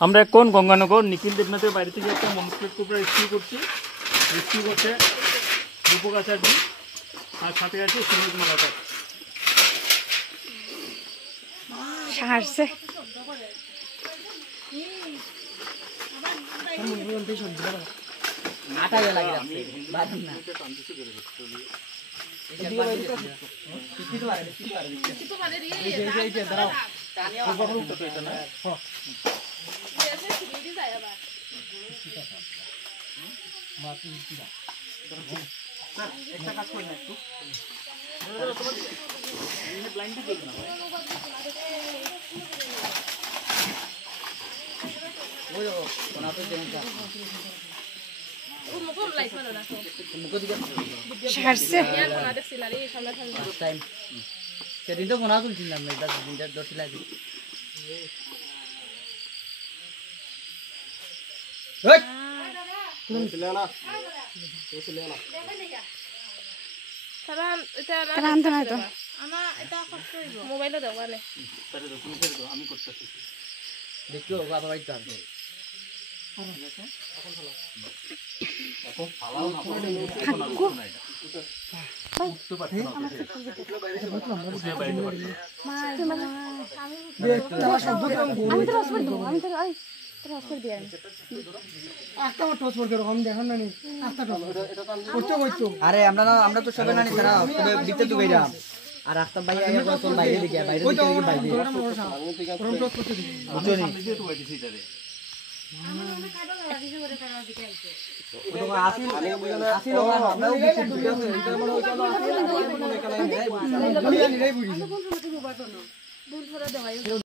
আমরা এখন গঙ্গানগর নিখিল দেবনাথের বাড়ি থেকে একটা মনস্প্রেট কোবরা রেস্কিউ করছি। রেস্কিউ করছে রূপক আচার্য আর সাথে আছে সুমিত মালাকার। সারছে একটা কাজ করি না একটু ব্লাইন্ড দিয়ে না ওই কোনা তো দেন কা মুকো লাইট মানো না তো মুকো দিকে সারছে ইয়ার কোনা দেখছিল রে সামনে সামনে টাইম সেদিন তো কোনা তুলছিলাম না এটা দিনটা দশিলা দি এই তুমি লেলা তো লেলা তারা এটা তারা আনতে না তো আনা এটা কষ্ট হইব মোবাইলে দাও মানে তারে দাও তুমি ছেড়ে দাও আমি করতেছি দেখো বাবা বাইতে আসবে এখন ফালাও না উঠতে পারছ না আরে আমরা তো সবাই নানি তারা বিতে তো গইরা আর রাস্তা বাইরে আইয়া কোন বাইরে দিকে বাইরে দিকে বাইরে বুঝছো নি দিয়ে তো হইছে এটারে আসিল